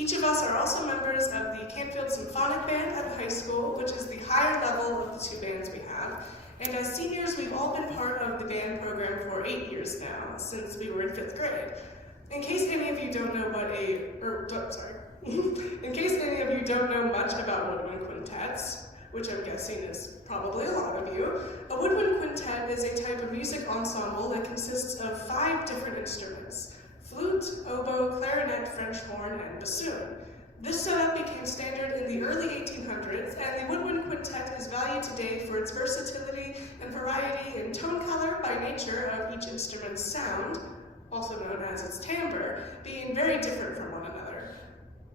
Each of us are also members of the Canfield Symphonic Band at the high school, which is the higher level of the two bands we have. And as seniors, we've all been part of the band program for 8 years now, since we were in 5th grade. In case any of you don't know in case any of you don't know much about woodwind quintets, which I'm guessing is probably a lot of you, a woodwind quintet is a type of music ensemble that consists of 5 different instruments: flute, oboe, clarinet, French horn, and bassoon. This setup became standard in the early 1800s, and the woodwind quintet is valued today for its versatility and variety in tone color by nature of each instrument's sound, also known as its timbre, being very different from one another.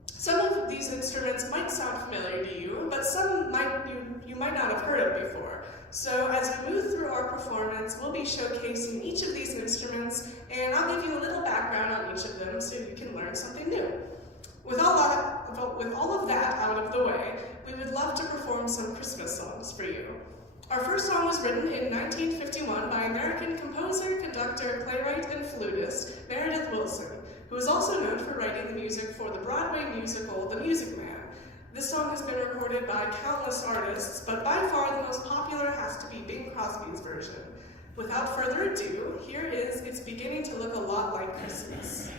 Some of these instruments might sound familiar to you, but some you might not have heard of before. So as we move through our performance, we'll be showcasing each of these instruments, and I'll give you a little background on each of them so you can learn something new. With all of that out of the way, we would love to perform some Christmas songs for you. Our first song was written in 1951 by American composer, conductor, playwright, and flutist Meredith Willson, who is also known for writing the music for the Broadway musical The Music Man. This song has been recorded by countless artists, but by far the most popular has to be Bing Crosby's version. Without further ado, here is It's Beginning to Look a Lot Like Christmas.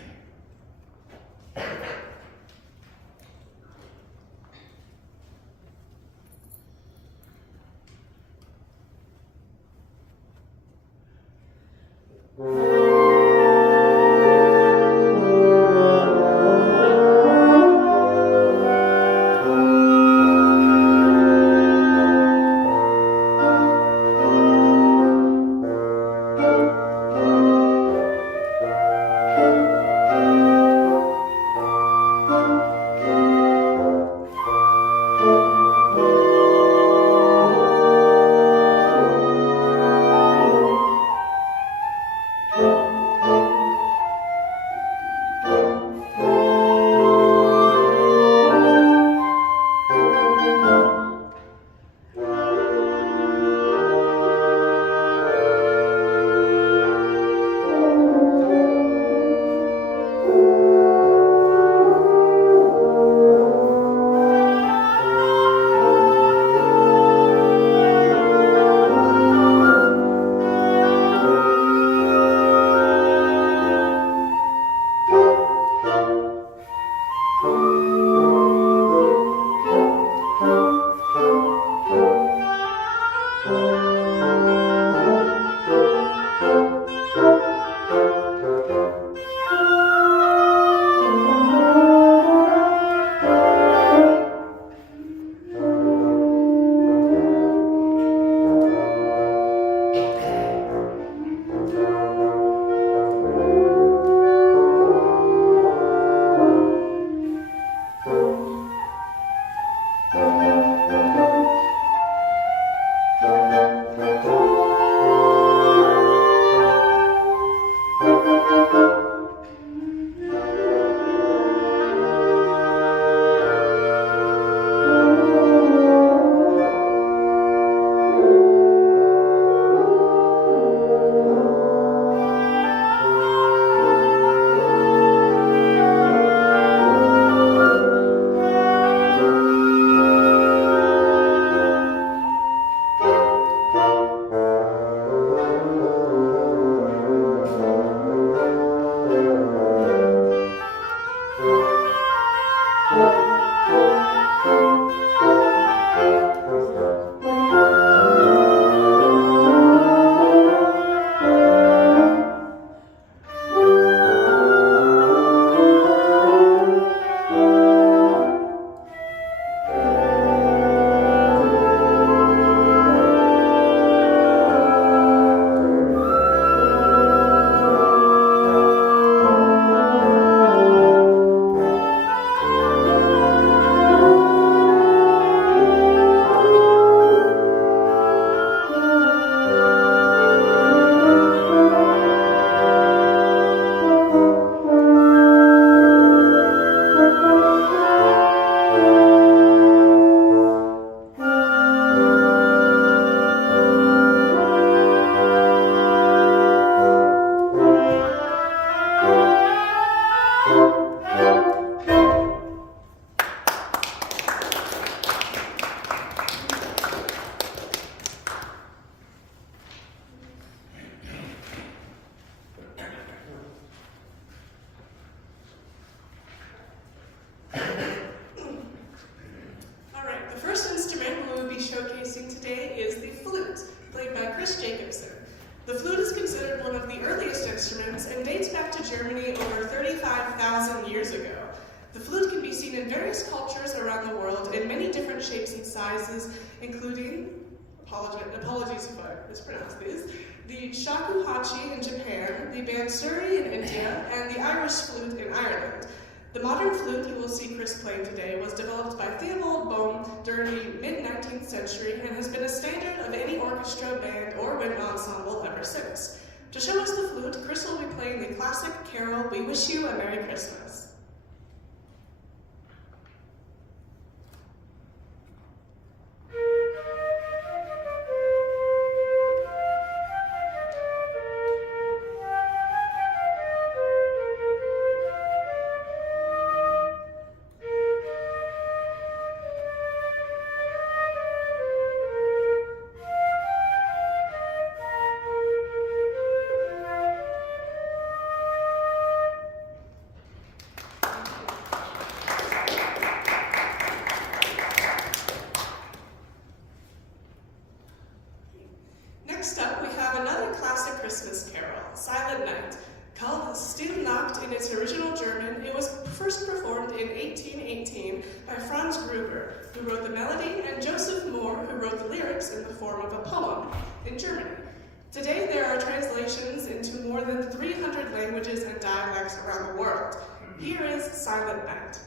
The flute is considered one of the earliest instruments and dates back to Germany over 35,000 years ago. The flute can be seen in various cultures around the world in many different shapes and sizes, including, apologies if I mispronounce these, the shakuhachi in Japan, the bansuri in India, and the Irish flute in Ireland. The modern flute you will see Chris playing today was developed by Theobald Bohm during the mid-19th century and has been a standard of any orchestra, band, or wind ensemble ever since. To show us the flute, Chris will be playing the classic carol, We Wish You a Merry Christmas. Next up, we have another classic Christmas carol, Silent Night. Called Stille Nacht in its original German, it was first performed in 1818 by Franz Gruber, who wrote the melody, and Joseph Moore, who wrote the lyrics in the form of a poem in Germany. Today, there are translations into more than 300 languages and dialects around the world. Here is Silent Night.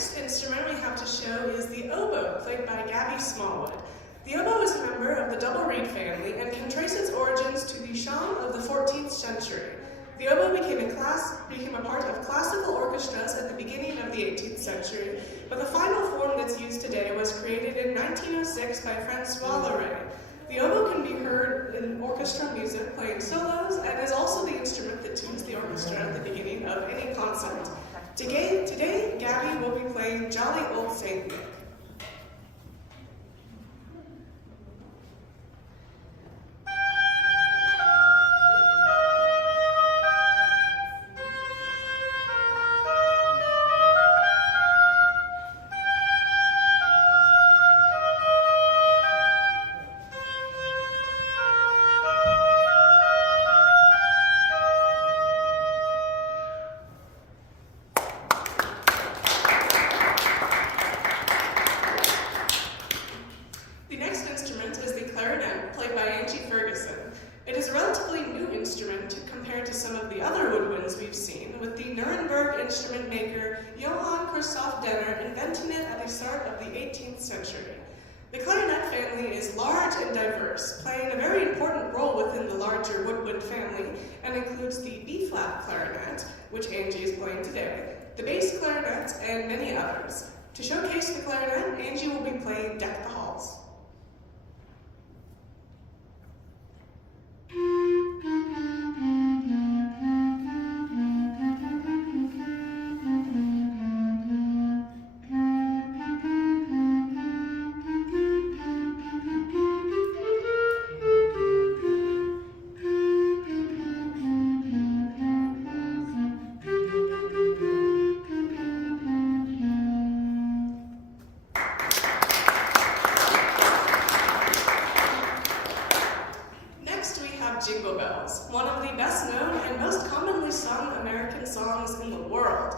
next instrument we have to show is the oboe, played by Gabbi Smallwood. The oboe is a member of the double reed family and can trace its origins to the chant of the 14th century. The oboe became a part of classical orchestras at the beginning of the 18th century, but the final form that's used today was created in 1906 by Francois Leray. The oboe can be heard in orchestra music playing solos and is also the instrument that tunes the orchestra at the beginning of any concert. Today, Gabbi will be playing Jolly Old Saint Nick. Clarinet, played by Angie Ferguson. It is a relatively new instrument compared to some of the other woodwinds we've seen, with the Nuremberg instrument maker Johann Christoph Denner inventing it at the start of the 18th century. The clarinet family is large and diverse, playing a very important role within the larger woodwind family, and includes the B-flat clarinet, which Angie is playing today, the bass clarinet, and many others. To showcase the clarinet, Angie will be playing Deck the Halls. Jingle Bells, one of the best known and most commonly sung American songs in the world.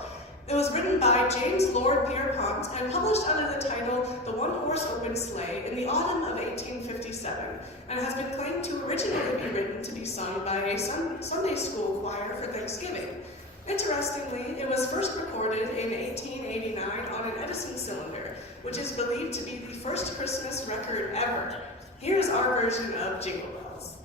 It was written by James Lord Pierpont and published under the title The One-Horse Open Sleigh in the autumn of 1857, and has been claimed to originally be written to be sung by a Sunday school choir for Thanksgiving. Interestingly, it was first recorded in 1889 on an Edison cylinder, which is believed to be the first Christmas record ever. Here's our version of Jingle Bells.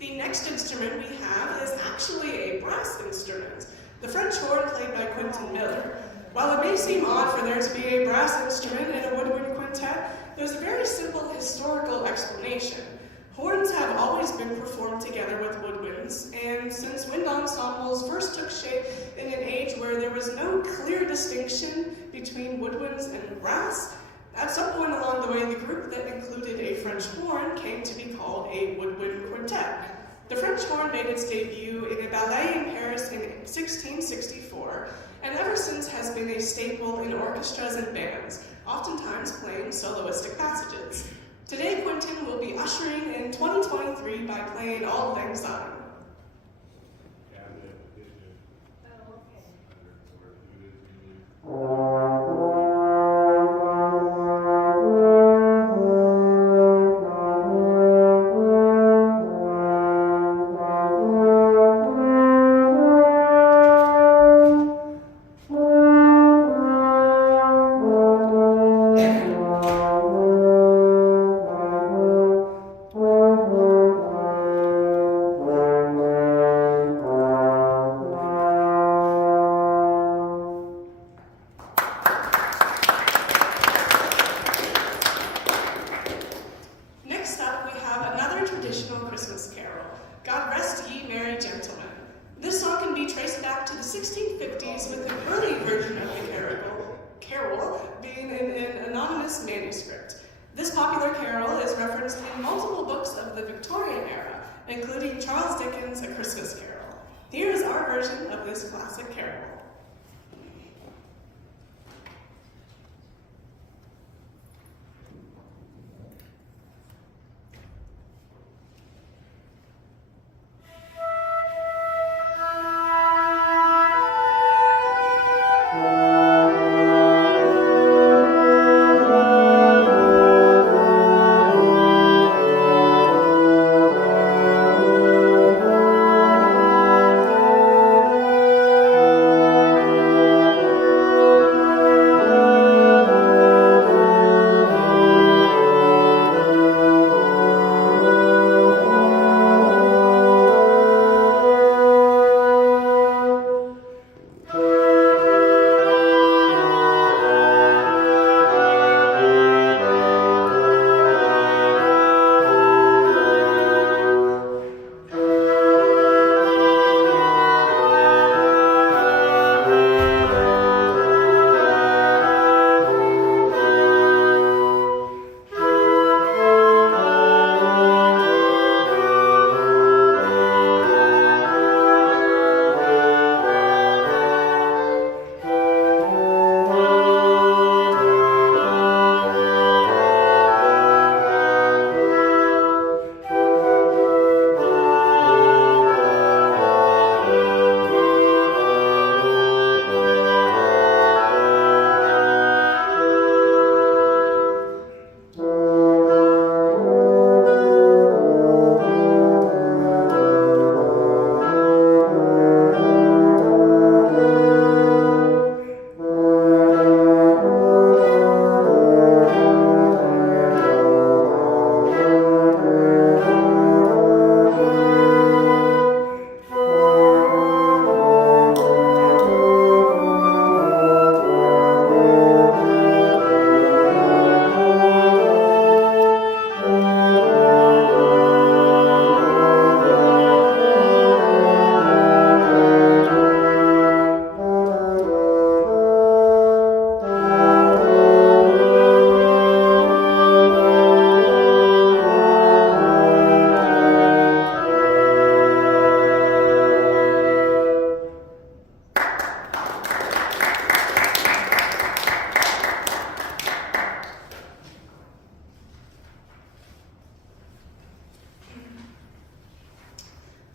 The next instrument we have is actually a brass instrument, the French horn played by Quinton Miller. While it may seem odd for there to be a brass instrument in a woodwind quintet, there's a very simple historical explanation. Horns have always been performed together with woodwinds, and since wind ensembles first took shape in an age where there was no clear distinction between woodwinds and brass, at some point along the way the group that included a French horn came to be called a woodwind quintet. The French horn made its debut in a ballet in Paris in 1664, and ever since has been a staple in orchestras and bands, oftentimes playing soloistic passages. Today, Quinton will be ushering in 2023 by playing Auld and Syne.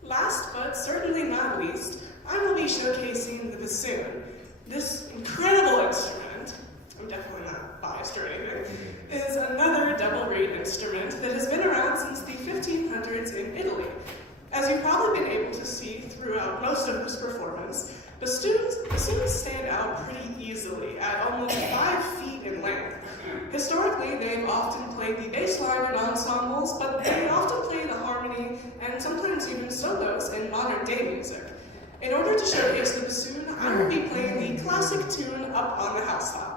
Last but certainly not least, I will be showcasing the bassoon. This incredible instrument, I'm definitely not biased or anything, is another double-reed instrument that has been around since the 1500s in Italy. As you've probably been able to see throughout most of this performance, bassoons stand out pretty easily at almost 5 feet in length. Historically, they've often played the bass line in ensembles, but they often play the harmony and sometimes even solos in modern day music. In order to showcase the bassoon, I will be playing the classic tune Up on the Housetop.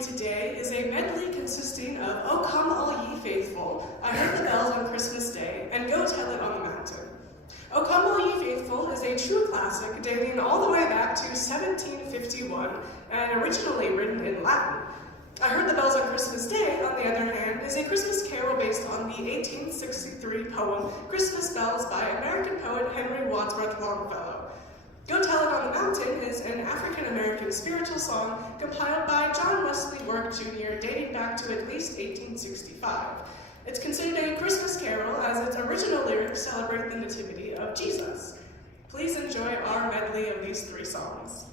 Today is a medley consisting of "O Come All Ye Faithful," "I Heard the Bells on Christmas Day," and "Go Tell It on the Mountain." "O Come All Ye Faithful" is a true classic dating all the way back to 1751 and originally written in Latin. "I Heard the Bells on Christmas Day," on the other hand, is a Christmas carol based on the 1863 poem "Christmas Bells" by American poet Henry Wadsworth Longfellow. "Go Tell It on the Mountain" is an African-American spiritual song compiled by John Wesley Work Jr. dating back to at least 1865. It's considered a Christmas carol as its original lyrics celebrate the nativity of Jesus. Please enjoy our medley of these three songs.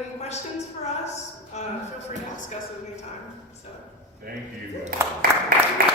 any questions for us, feel free to ask us at any time. So. Thank you.